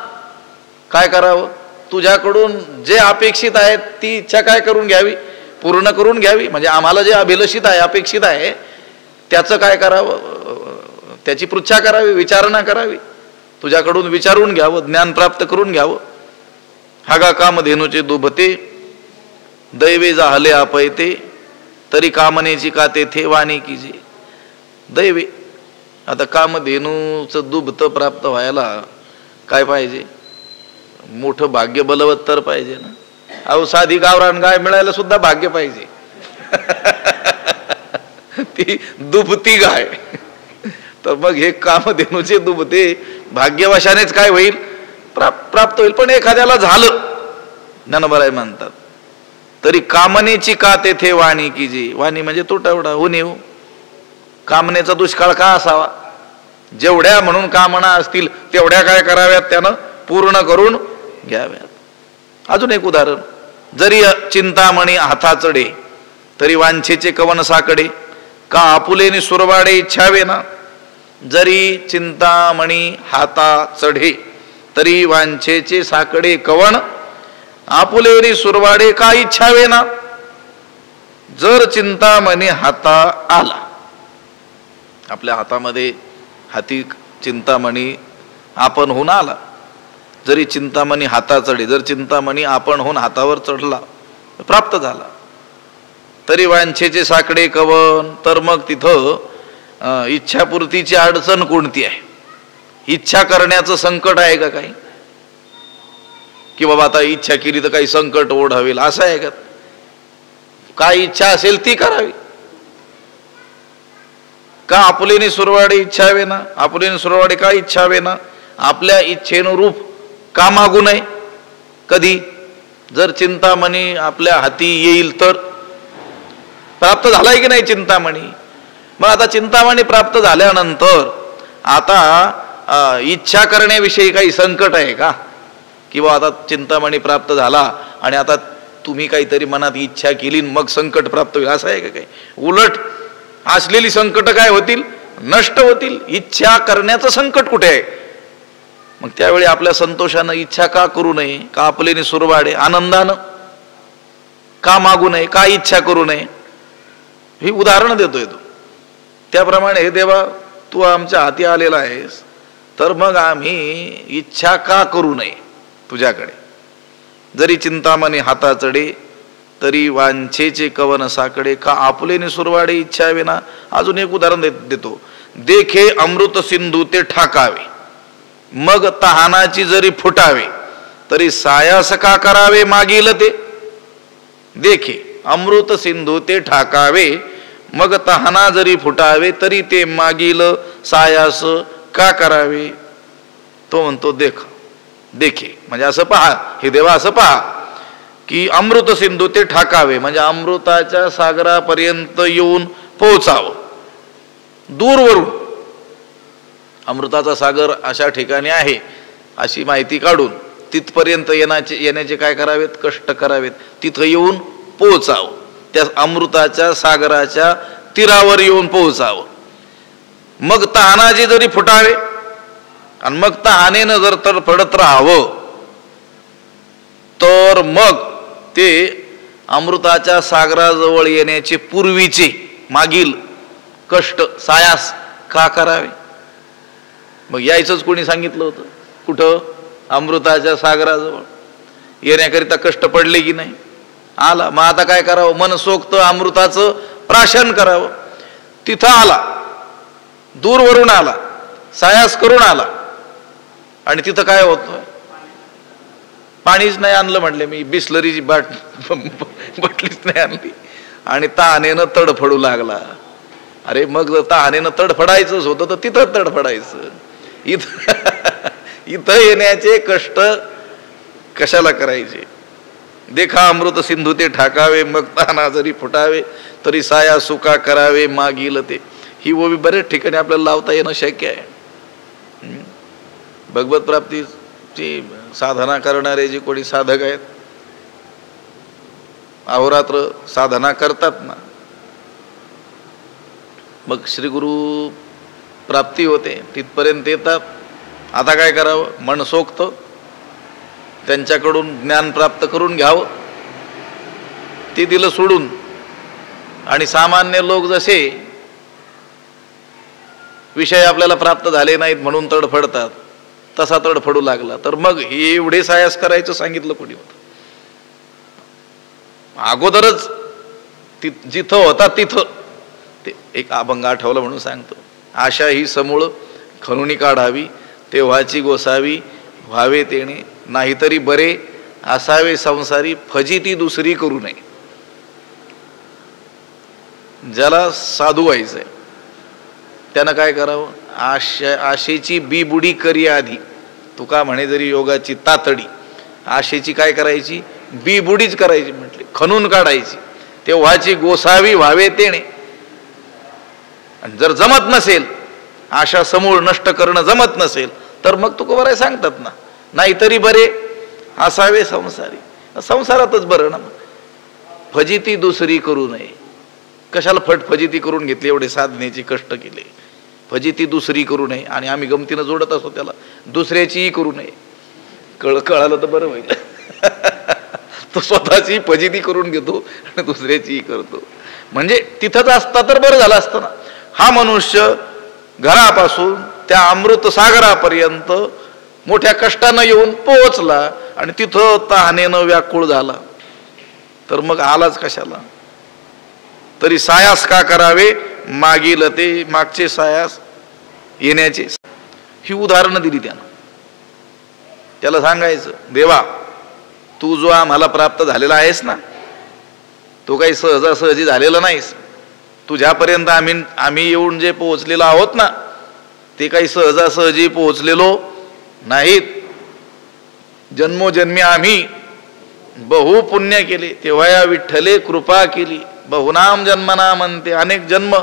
काय करावं, तुझ्याकडून जे अपेक्षित आहे ती इच्छा काय करून घ्यावी, पूर्ण करून घ्यावी. म्हणजे आम्हाला जे अभिलषित आहे, अपेक्षित आहे, त्याचं काय करावं, त्याची पृच्छा करावी, विचारणा करावी, तुझ्याकडून विचारून घ्यावं, ज्ञान प्राप्त करून घ्यावं. हागा कामधेनूचे दुभते, दैवे जाहले अपैते, तरी कामनेची का तेथे वाणी कीजे. दैवे, आता कामधेनूचं दुभत प्राप्त व्हायला काय पाहिजे, मोठं भाग्य बलवत्तर पाहिजे ना. अहो साधी गावरान गाय मिळायला सुद्धा भाग्य पाहिजे. ती दुभती गाय. तर मग हे कामधेनूचे दुभते भाग्यवशानेच काय होईल, प्राप्त होईल. पण एखाद्याला झालं, ज्ञानोबा म्हणतात, तरी कामनेची का तेथे वाणी कीजे. वाणी म्हणजे तुटवडा, उणीव. कामनेचा दुष्काळ का असावा, जेवढ्या म्हणून कामना असतील तेवढ्या काय कराव्यात, त्यानं पूर्ण करून घ्याव्यात. अजून एक उदाहरण, जरी चिंतामणी हाता चढे, तरी वांछेचे कवन साकडे, का आपुलेने सुरवाडे इच्छावे ना. जरी चिंतामणी हाता चढे, तरी वांछेचे साकडे कवन आपुलेने सुरवाडे का इच्छावे ना. जर चिंतामणी हाता आला, आपल्या हातामध्ये हाती चिंतामणी आपण होऊन आला, जरी चिंतामणी हाता चढे, जर चिंतामणी आपण होऊन हातावर चढला, प्राप्त झाला, तरी वांछेचे साकडे कवन. तर मग तिथं इच्छापूर्तीची अडचण कोणती आहे? इच्छा करण्याचं संकट आहे का काही? की बाबा आता इच्छा केली तर काही संकट ओढावेल असं आहे का? काय इच्छा असेल ती करावी. का आपुलेने सुरवाडे इच्छावे ना, आपुलेने सुरवाडे का इच्छावे ना, आपल्या इच्छेनुरूप का मागू नये? कधी जर चिंतामणी आपल्या हाती येईल तर प्राप्त झालाय की नाही चिंतामणी? मग आता चिंतामणी प्राप्त झाल्यानंतर आता इच्छा करण्याविषयी काही संकट आहे का? किंवा आता चिंतामणी प्राप्त झाला आणि आता तुम्ही काहीतरी मनात इच्छा केली मग संकट प्राप्त होईल असं आहे का काही? उलट असलेली संकट काय होतील? नष्ट होतील. इच्छा करण्याचं संकट कुठे आहे? मग त्यावेळी आपल्या संतोषानं इच्छा का करू नये? का आपलेने सुरवाडे आनंदानं का मागू नये? का इच्छा करू नये? ही उदाहरण देतोय तो. त्याप्रमाणे हे देवा तू आमच्या हाती आलेला आहेस, तर मग आम्ही इच्छा का करू नये तुझ्याकडे? जरी चिंतामणी हाता चढे तरी वांछेचे कवन साकडे, का आपुलेने सुरवाडे इच्छावे ना. अजून एक उदाहरण देतो. देखे अमृत सिंधू ते ठाकावे, मग तहानाची जरी फुटावे, तरी सायास का करावे मागील ते. देखे अमृत सिंधू ते ठाकावे, मग तहाना जरी फुटावे, तरी ते मागील सायास का करावे. तो म्हणतो देखे म्हणजे असं पहा, हे देवा असं पहा की अमृत सिंधू ते ठाकावे म्हणजे अमृताच्या सागरापर्यंत येऊन पोहोचावं. दूरवरून अमृताचा सागर अशा ठिकाणी आहे अशी माहिती काढून तिथपर्यंत येण्याचे काय करावेत? कष्ट करावेत. तिथं येऊन पोहोचावं, त्या अमृताच्या सागराच्या तीरावर येऊन पोहोचावं. मग तहानाची जरी फुटावे आणि मग तहानेनं जर तडफडत राहावं, तर मग ते अमृताच्या सागराजवळ येण्याचे पूर्वीचे मागील कष्ट सायास का करावे? मग यायचंच कोणी सांगितलं होतं? कुठं? अमृताच्या सागराजवळ येण्याकरिता कष्ट पडले की नाही? आला. मग आता काय करावं? मनसोक्त अमृताचं प्राशन करावं. तिथं आला, दूरवरून आला, सायास करून आला आणि तिथं काय होतं? पाणीच नाही आणलं म्हटले, मी बिस्लरीची बाटलीच नाही आणली आणि तहानेनं तडफडू लागला. अरे मग जर तहानेनं तडफडायचंच होतं तर तिथं तडफडायचं. इथं येण्याचे कष्ट कशाला करायचे? देखा अमृत सिंधू ते ठाकावे, मग तहाना जरी फुटावे, तरी साया सुका करावे मागील ते. ही ओवी बरेच ठिकाणी आपल्याला लावता येणं शक्य आहे. भगवत प्राप्तीची साधना करणारे जे कोणी साधक आहेत, अहोरात्र साधना करतात ना, मग श्री गुरु प्राप्ती होते, तिथपर्यंत येतात. आता काय करावं? मनसोक्त त्यांच्याकडून ज्ञान प्राप्त करून घ्यावं. ते दिलं सोडून आणि सामान्य लोक जसे विषय आपल्याला प्राप्त झाले नाहीत म्हणून तडफडतात, तसा तडफडू लागला. तर मग एवढे सायास करायचं सांगितलं कोणी होतं? अगोदरच जिथं होता तिथं ते एक अभंग आठवलं म्हणून सांगतो. आशा ही समूळ खणुनी काढावी, तेव्हाची गोसावी व्हावे तेणे, नाहीतरी बरे असावे संसारी, फजिती दुसरी करू नये. ज्याला साधू व्हायचंय त्यानं काय करावं? आशेची बीबुडी करी आधी. तुका म्हणे जरी योगाची तातडी, आशेची काय करायची? बीबुडीच करायची म्हटली, खणून काढायची. तेव्हाची गोसावी व्हावे तेणे. आणि जर जमत नसेल, आशा समूळ नष्ट करणं जमत नसेल, तर मग तुकोबाराय सांगतात ना, नाहीतरी बरे असावे संसारी. संसारातच बरं ना. फजिती दुसरी करू नये. कशाला फजिती करून घेतली? एवढे साधनेचे कष्ट केले, फजिती दुसरी करू नये. आणि आम्ही गमतीनं जोडत असतो त्याला, दुसऱ्याचीही करू नये. कळालं तर बरं होईल. तो स्वतःची फजिती करून घेतो आणि दुसऱ्याचीही करतो. म्हणजे तिथंच असता तर बरं झालं असतं ना. हा मनुष्य घरापासून त्या अमृत सागरापर्यंत मोठ्या कष्टानं येऊन पोहोचला आणि तिथं तहानेनं व्याकुळ झाला, तर मग आलाच कशाला? तरी सायास का करावे मागील ते मागचे सायास येण्याचे. ही उदाहरणं दिली त्यानं. त्याला सांगायचं, देवा तू जो आम्हाला प्राप्त झालेला आहेस ना, तो काही सहजासहजी झालेला नाहीस. तुझ्यापर्यंत आम्ही येऊन जे पोहोचलेलो आहोत ना, ते काही सहजासहजी पोहोचलेलो नाहीत. जन्मोजन्मी आम्ही बहु पुण्य केले, तेव्हा या विठ्ठले कृपा केली. बहुनाम जन्मना म्हणते, अनेक जन्म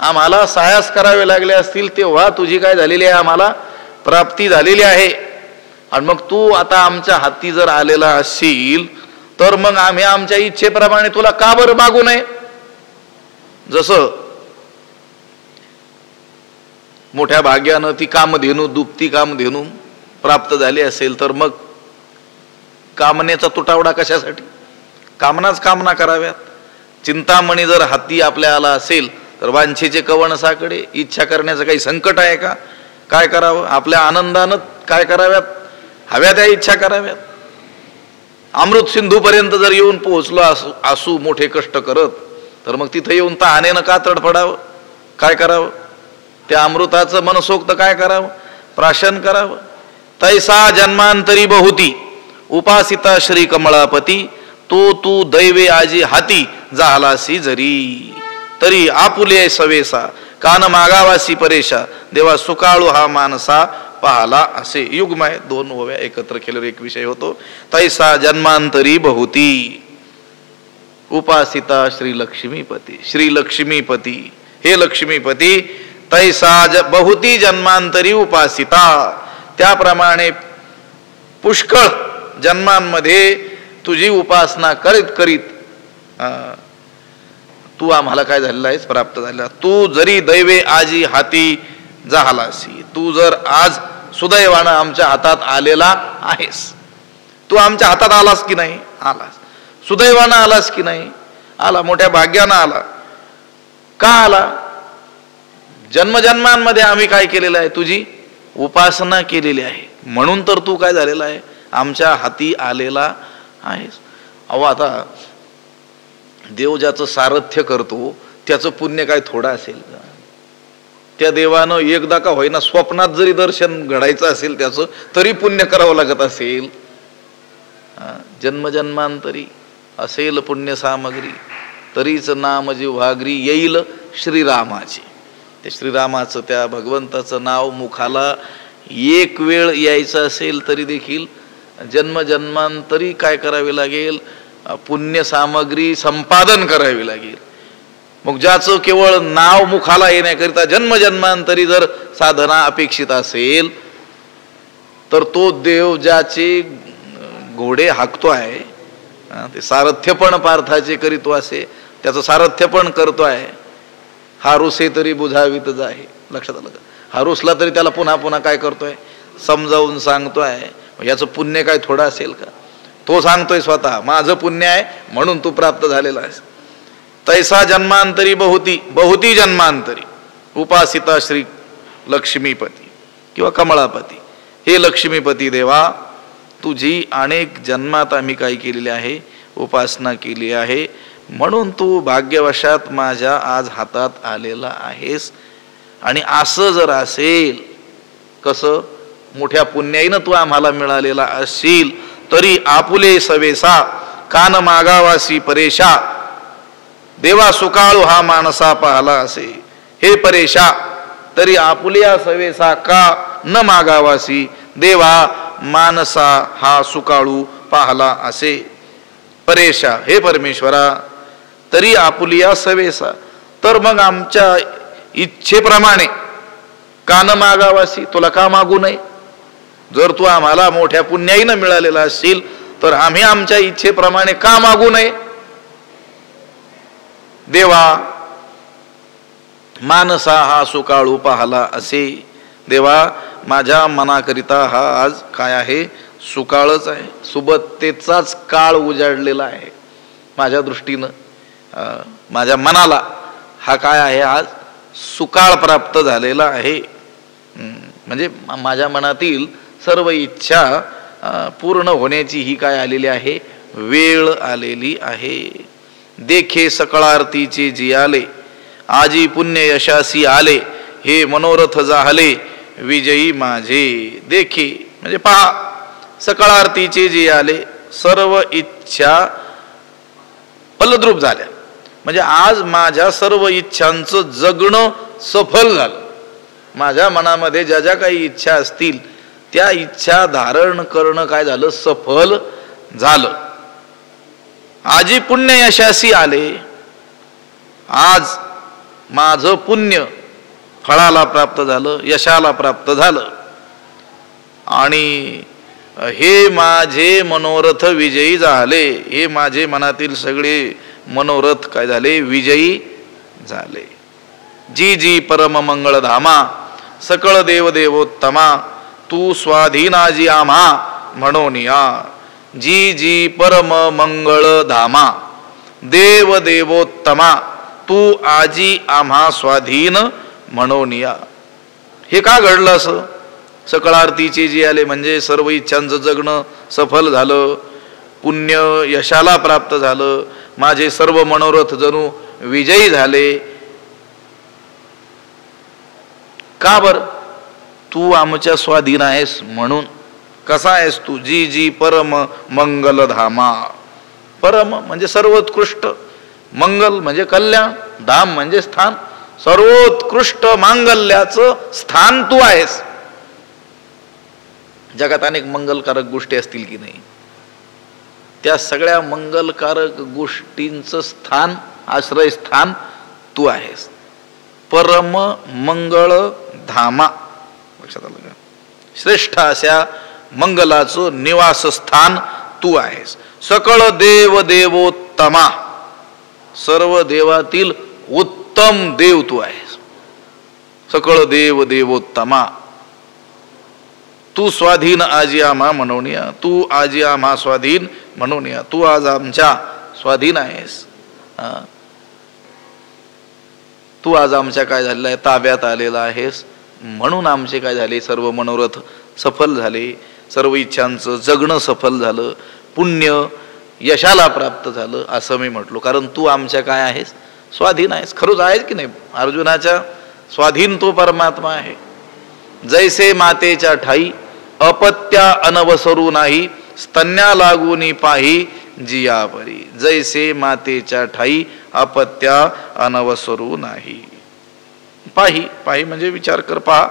आम्हाला सायास करावे लागले असतील, तेव्हा तुझी काय झालेली आहे, आम्हाला प्राप्ती झालेली आहे. आणि मग तू आता आमच्या हाती जर आलेला असशील, तर मग आम्ही आमच्या इच्छेप्रमाणे तुला का बरं मागू नये? जसं मोठ्या भाग्यानं ती कामधेनू, दुभती कामधेनू प्राप्त झाली असेल, तर मग कामनेचा तुटावडा कशासाठी? कामनाच कामना कराव्यात. चिंतामणी जर हाती आपल्या आला असेल, तर वांछेचे कवण साकडे. इच्छा करण्याचं काही संकट आहे का? काय करावं? आपल्या आनंदानं काय कराव्यात? हव्या त्या इच्छा कराव्यात. अमृत सिंधूपर्यंत जर येऊन पोहोचलो असू मोठे कष्ट करत, तर मग तिथे येऊन तहानेनं का तडफडावं? काय करावं? त्या अमृताचं मनसोक्त काय करावं? प्राशन करावं. तैसा जन्मांतरी बहुती उपासिता श्री कमळापती, तो तू दैवे आजी हाती झालासी जरी. तरी आपुले सवेसा कान मागावासी परेशा, देवा सुकाळू हा मानसा पाहला असे. युग्मय दोन ओव्या एकत्र केल्यावर एक विषय होतो. तैसा जन्मांतरी बहुती उपासिता श्री लक्ष्मीपती. श्री लक्ष्मीपती, हे लक्ष्मीपती, तैसा बहुती जन्मांतरी उपासिता, त्याप्रमाणे पुष्कळ जन्मांमध्ये तुझी उपासना करीत करीत तू आम्हाला काय झालेला आहेस? प्राप्त झालेला. तू जरी दैवे आजी हाती झालासी, तू जर आज सुदैवानं आमच्या हातात आलेला आहेस. तू आमच्या हातात आलास की नाही? आलास. सुदैवानं आलास की नाही? आला. मोठ्या भाग्यानं आला. का आला? जन्मजन्मांमध्ये आम्ही काय केलेलं आहे? तुझी उपासना केलेली आहे, म्हणून तर तू काय झालेला आहे? आमच्या हाती आलेला आहेस. अहो, आता देव ज्याचं सारथ्य करतो त्याचं पुण्य काय थोडं असेल का? त्या देवानं एकदा का होईना स्वप्नात जरी दर्शन घडायचं असेल त्याचं, तरी पुण्य करावं लागत असेल. जन्मजन्मांतरी असेल पुण्य सामग्री, तरीच नाम जिव्हाग्री येईल श्रीरामाचे. त्या श्रीरामाचं, त्या भगवंताचं नाव मुखाला एक वेळ यायचं असेल तरी देखील जन्मजन्मांतरी काय करावे लागेल? पुण्य सामग्री संपादन करावी लागेल. मग ज्याचं केवळ नाव मुखाला येण्याकरिता जन्मजन्मांतरी जर साधना अपेक्षित असेल, तर तो देव ज्याचे घोडे हाकतो आहे, ते सारथ्य पण पार्थाचे करीतो असे, त्याचं सारथ्य पण करतो आहे. हारुसे तरी बुझावीतच आहे. लक्षात आलं का? हारुसला तरी त्याला पुन्हा पुन्हा काय करतोय? समजावून सांगतोय. याचं पुण्य काय थोडं असेल का? तो सांगतोय स्वतः, माझं पुण्य आहे म्हणून तू प्राप्त झालेला आहेस. तैसा जन्मांतरी बहुती, बहुती जन्मांतरी उपासिता श्री लक्ष्मीपती किंवा कमळापती. हे लक्ष्मीपती देवा, तुझी अनेक जन्मात आम्ही काय केलेले आहे? उपासना केली आहे, म्हणून तू भाग्यवशात माझ्या आज हातात आलेला आहेस. आणि असं जर असेल, कसं? मोठ्या पुण्याईनं तू आम्हाला मिळालेला असशील, तरी आपुले सवेसा कान मागावासी परेशा, देवा सुकाळू हा मानसा पाहला असे. हे परेशा, तरी आपुल्या सवेसा का न मागावासी, देवा मानसा हा सुकाळू पाहला असे. परेशा, हे परमेश्वरा, तरी आपुलिया सवेसा, तर मग आमच्या इच्छेप्रमाणे कान मागावासी, तुला का मागू नये? जर तू आम्हाला मोठ्या पुण्याईनं मिळालेला असशील, तर आम्ही आमच्या इच्छेप्रमाणे का मागू नये? देवा मानसा हा सुकाळू पाहला असे. देवा, माझ्या मनाकरिता हा आज काय आहे? सुकाळच आहे. सुबत्तेचाच काळ उजाडलेला आहे माझ्या दृष्टीनं. माझ्या मनाला हा काय आहे? आज सुकाळ प्राप्त झालेला आहे. म्हणजे माझ्या मनातील सर्व इच्छा पूर्ण होण्याची ही काय आलेली आहे, वेळ आलेली आहे. देखे सकळारतीचे जियाले, आजी पुण्य यशासी आले, हे मनोरथ जाहले विजयी माझे. देखे म्हणजे पहा, सकळारतीचे जे आले, सर्व इच्छा फलद्रूप झाल्या. म्हणजे आज माझ्या सर्व इच्छांचं जगणं सफल झालं. माझ्या मनामध्ये ज्या ज्या काही इच्छा असतील त्या इच्छा धारण करणं काय झालं, सफल झालं. आजी पुण्य यशासी आले, आज माझं पुण्य फळाला प्राप्त झालं, यशाला प्राप्त झालं. आणि हे माझे मनोरथ विजयी झाले, हे माझे मनातील सगळे मनोरथ काय झाले, विजयी झाले. जी जी परम मंगळ धामा, सकळ देव देवोत्तमा, तू स्वाधीनाजी आम्हा म्हणून या. जी जी परम मंगळ धामा, देव देवोत्तमा, तू आजी आम्हा स्वाधीन म्हणून या. हे का घडलं असं? सकळारतीचे जे आले म्हणजे सर्व इच्छांचं जगणं सफल झालं, पुण्य यशाला प्राप्त झालं, माझे सर्व मनोरथ जणू विजयी झाले. का बर? तू आमच्या स्वाधीन आहेस म्हणून. कसा आहेस तू? जी जी परम मंगल धामा. परम म्हणजे सर्वोत्कृष्ट, मंगल म्हणजे कल्याण, धाम म्हणजे स्थान. सर्वोत्कृष्ट मांगल्याचं स्थान तू आहेस. जगात अनेक मंगलकारक गोष्टी असतील की नाही, त्या सगळ्या मंगलकारक गोष्टींचं स्थान, आश्रय स्थान तू आहेस. परम मंगळ धामा, लक्षात आलं का? श्रेष्ठ अशा मंगलाचं निवासस्थान तू आहेस. सकळ देव देवोत्तमा, सर्व देवातील उत्तम देव तू आहेस. सकळ देव देवोत्तमा, तू स्वाधीन आजी आम्हा म्हणून या. तू आजी आम्हा स्वाधीन म्हणून या. तू आज आमच्या स्वाधीन आहेस. तू आज आमच्या काय झालेला आहे, ताब्यात आलेला आहेस. म्हणून आमचे काय झाले, सर्व मनोरथ सफल झाले, सर्व इच्छांचं जगणं सफल झालं, पुण्य यशाला प्राप्त झालं असं मी म्हटलो. कारण तू आमच्या काय आहेस, स्वाधीन आहेस. खरंच आहेस की नाही? अर्जुनाच्या स्वाधीन तो परमात्मा आहे. जैसे मातेच्या ठाई अपत्या अनवसरू नाही, स्तन्या लागूनी पाही जिया परी. जैसे मातेच्या ठाई अपत्या अनवसरू नाही. पाही, पाही म्हणजे विचार कर, पहा.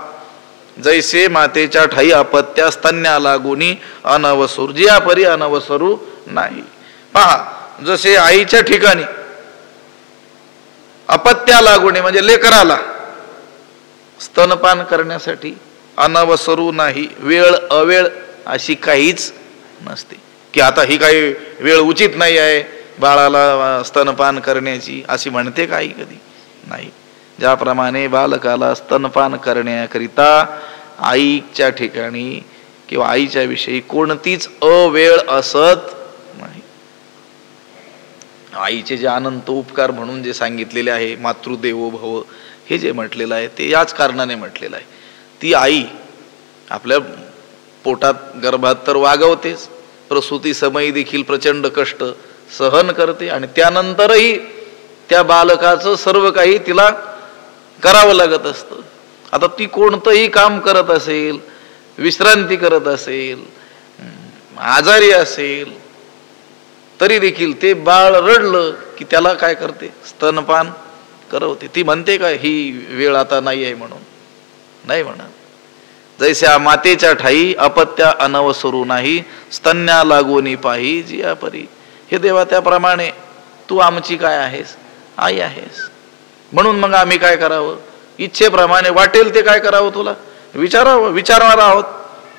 जैसे मातेच्या ठाई अपत्या स्तन्या लागूनी अनवसरू, जिया परी अनवसरू नाही. पहा, जसे आईच्या ठिकाणी अपत्या लागूने म्हणजे लेकराला स्तनपान करण्यासाठी अनवसरू नाही, वेळ अवेळ अशी काहीच नसते की आता ही काही वेळ उचित नाही आहे बाळाला स्तनपान करण्याची, अशी म्हणते काही कधी नाही. ज्याप्रमाणे बालकाला स्तनपान करण्याकरिता आईच्या ठिकाणी किंवा आईच्या विषयी कोणतीच अवेळ असत नाही. आईचे जे अनंत उपकार म्हणून जे सांगितलेले आहे, मातृदेवो भव, हे जे म्हटलेलं आहे ते याच कारणाने म्हटलेलं आहे. ती आई आपल्या पोटात गर्भात तर वागवतेच, प्रसूती समयी देखील प्रचंड कष्ट सहन करते आणि त्यानंतरही त्या बालकाचं सर्व काही तिला करावं लागत असतं. आता ती कोणतंही काम करत असेल, विश्रांती करत असेल, आजारी असेल, तरी देखील ते बाळ रडलं की त्याला काय करते, स्तनपान करवते. ती म्हणते का ही वेळ आता नाही आहे म्हणून? नाही म्हणत. जैसे मातेच्या ठाई अपत्या अनवसरू नाही, स्तन्या लागूनी पाही जिया परी. हे देवा, त्याप्रमाणे तू आमची काय आहेस, आई आहेस. म्हणून मग आम्ही काय करावं, इच्छेप्रमाणे वाटेल ते काय करावं, तुला विचारावं, विचारणार आहोत.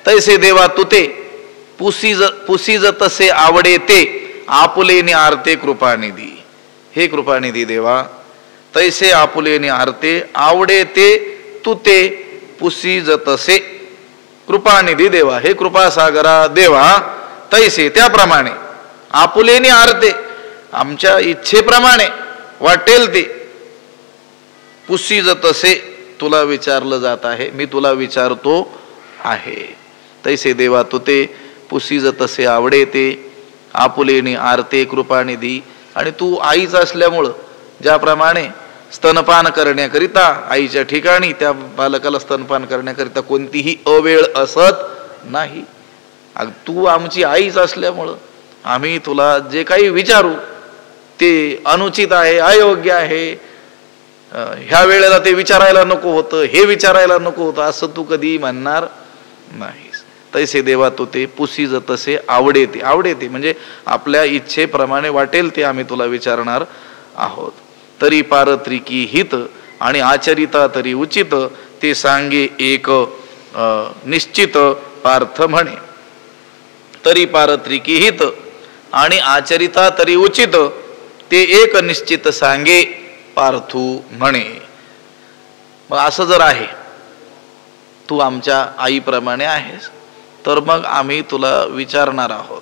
तैसे देवा तू ते पुसीज तसे आवडे ते, आपुलेनी आरते कृपानिधी. हे कृपानिधी देवा, तैसे आपुलेनी आरते आवडे ते तू ते पुसीज तसे. कृपानिधी देवा, हे कृपासागरा देवा, तैसे त्याप्रमाणे, आपुलेनी आरते आमच्या इच्छेप्रमाणे वाटेल ते, पुसीज तसे तुला विचारलं जात आहे, मी तुला विचारतो आहे. तैसे देवा तू ते पुसीज तसे आवडे ते आपुलेनी आरते कृपानिधी. आणि तू आईच असल्यामुळं ज्याप्रमाणे स्तनपान करण्याकरिता आईच्या ठिकाणी त्या बालकाला स्तनपान करण्याकरिता कोणतीही अवेळ असत नाही, तू आमची आईच असल्यामुळं आम्ही तुला जे काही विचारू ते अनुचित आहे, अयोग्य आहे, ह्या वेळेला ते विचारायला नको होतं, हे विचारायला नको होतं असं तू कधी म्हणणार नाहीस. तैसे देवा तू ते पुसीज तसे आवडे ते. आवडे ते म्हणजे आपल्या इच्छेप्रमाणे वाटेल ते आम्ही तुला विचारणार आहोत. तरी पारत्रिकी हित आणि आचरिता तरी उचित ते सांगे एक निश्चित पार्थ म्हणे. तरी पारत्रिकी हित आणि आचरिता तरी उचित ते एक निश्चित सांगे पार्थू म्हणे. मग असं जर आहे, तू आमच्या आईप्रमाणे आहेस, तर मग आम्ही तुला विचारणार आहोत.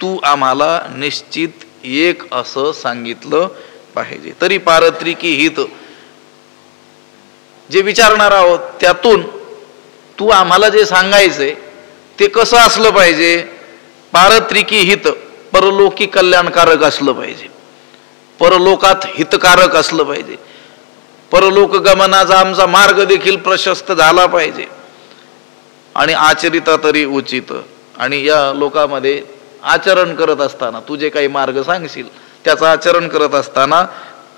तू आम्हाला निश्चित एक असं सांगितलं पाहिजे. तरी पारत्रिकी हित जे विचारणार आहोत त्यातून तू आम्हाला जे सांगायचंय ते कसं असलं पाहिजे. पारत्रिकी हित परलोकी कल्याणकारक असलं पाहिजे, परलोकात हितकारक असलं पाहिजे, परलोक गमनाचा आमचा मार्ग देखील प्रशस्त झाला पाहिजे. आणि आचरिता तरी उचित, आणि या लोकामध्ये आचरण करत असताना तू जे काही मार्ग सांगशील त्याचं आचरण करत असताना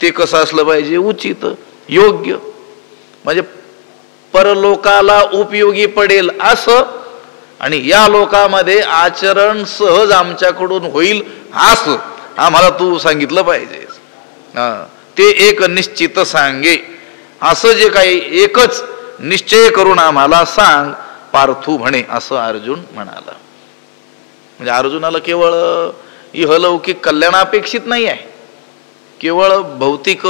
ते कसं असलं पाहिजे, उचित, योग्य, म्हणजे परलोकाला उपयोगी पडेल असं, आणि या लोकामध्ये आचरण सहज आमच्याकडून होईल असं आम्हाला तू सांगितलं पाहिजे. ते एक निश्चित सांगे, असं जे काही एकच निश्चय करून आम्हाला सांग पार्थू म्हणे, असं अर्जुन म्हणाला. म्हणजे अर्जुनाला केवळ इहलौकिक कल्याण अपेक्षित नाही आहे, केवळ भौतिक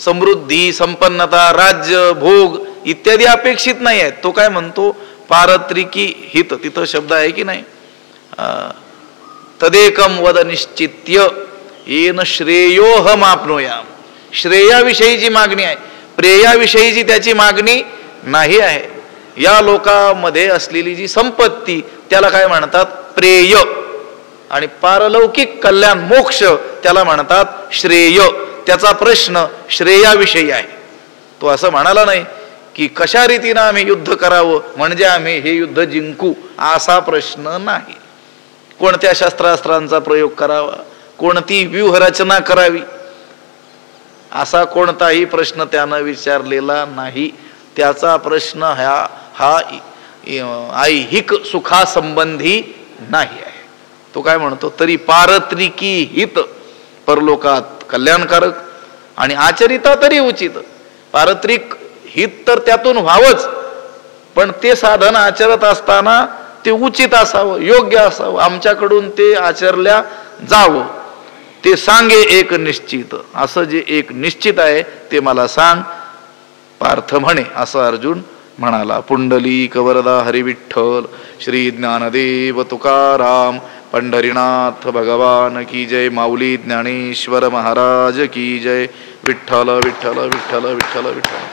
समृद्धी, संपन्नता, राज्य, भोग इत्यादी अपेक्षित नाही आहेत. तो काय म्हणतो, पारत्रिकी हित, तिथं शब्द आहे की नाही, तदेकम वद निश्चित्य येन श्रेयोहम आपनोयाम. श्रेयाविषयीची मागणी आहे, प्रेयाविषयीची त्याची मागणी नाही आहे. या लोकामध्ये असलेली जी संपत्ती त्याला काय म्हणतात, प्रेय, आणि पारलौकिक कल्याण मोक्ष त्याला म्हणतात श्रेय. त्याचा प्रश्न श्रेयाविषयी आहे. तो असं म्हणाला नाही की कशा रीतीनं आम्ही युद्ध करावं म्हणजे आम्ही हे युद्ध जिंकू, असा प्रश्न नाही. कोणत्या शस्त्रास्त्रांचा प्रयोग करावा, कोणती व्यूहरचना करावी, असा कोणताही प्रश्न त्यानं विचारलेला नाही. त्याचा प्रश्न हा ऐहिक सुखासंबंधी नाही आहे. तो काय म्हणतो, तरी पारत्रिकी हित, परलोकात कल्याणकारक, आणि आचरिता तरी उचित. पारत्रिक हित तर त्यातून व्हावंच, पण ते साधन आचरत असताना ते उचित असावं, योग्य असावं, आमच्याकडून ते आचरल्या जावं. ते सांगे एक निश्चित, असं जे एक निश्चित आहे ते मला सांग पार्थ म्हणे, असं अर्जुन म्हणाला. पुंडलिक वरदा हरी विठ्ठल, श्री ज्ञानदेव तुकाराम, पंढरीनाथ भगवान की जय. माऊली ज्ञानेश्वर महाराज की जय. विठ्ठल विठ्ठल विठ्ठल विठ्ठल विठ्ठल.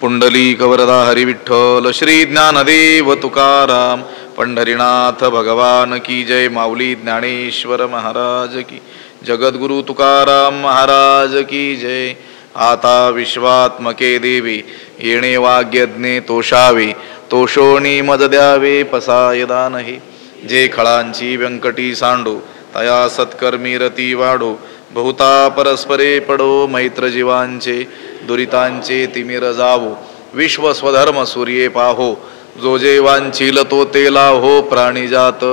पुंडलिक वरदा हरी विठ्ठल, श्री ज्ञानदेव तुकाराम, पंढरीनाथ भगवान की जय. माऊली ज्ञानेश्वर महाराज की. जगद्गुरु तुकाराम महाराज की जय. आता विश्वात्मके देवी, येणे वाग्यज्ञे तोषावे, तोषोणी मद द्यावे पसायदा नाही. जे खळांची व्यंकटी सांडो, तया सत्कर्मी रती वाढो. बहुता परस्परे पडो, मैत्र जीवांचे दुरितांचे तिमिर जावो. विश्व स्वधर्म सूर्ये पाहो, जो जे वांछील तो ते लाहो. प्राणीजात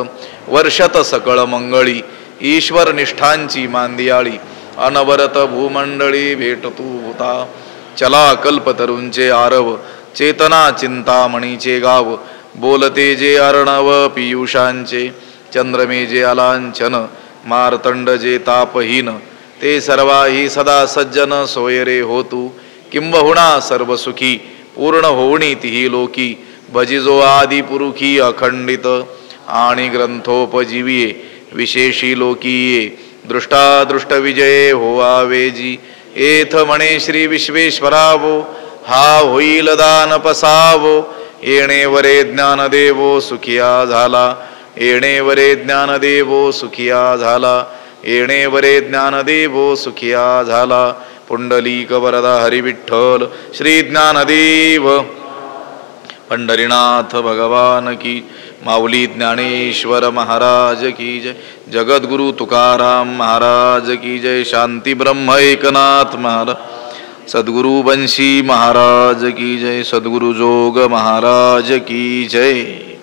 वर्षत सकळ मंगळी, ईश्वर निष्ठांची मांदियाळी. अनवरत भूमंडळी भेटतू होता, चला कल्पतरूंचे आरव. चेतना चिंतामणीचे गाव, बोलते जे अर्णव पियुषांचे. चंद्रमे जे अलांछन, मार्तंड जे तापहीन. ते सर्वाही सदा सज्जन सोयरे होतू. किंबहुना सर्व सुखी, पूर्ण होणी तिही लोकी. भजिजो आदि पुरुखी अखंडित, आणि ग्रंथोपजीविये विशेषी लोकीये. दृष्टा दृष्ट विजये होवावेजी, एथ म्हणे श्री विश्वेश्वरावो हा होईल दान पसावो येणे वरे ज्ञान देवो सुखिया झाला येणे वरे ज्ञान देवो सुखिया झाला येणे वरे ज्ञान देवो सुखिया झाला पुंडलीक वरदा हरी विठ्ठल श्री ज्ञानदेव पंढरीनाथ भगवान की माऊली ज्ञानेश्वर महाराज की जय जगद्गुरु तुकाराम महाराज की जय शांती ब्रह्म एकनाथ महाराज सद्गुरु बंशी महाराज की जय सद्गुरु जोग महाराज की जय।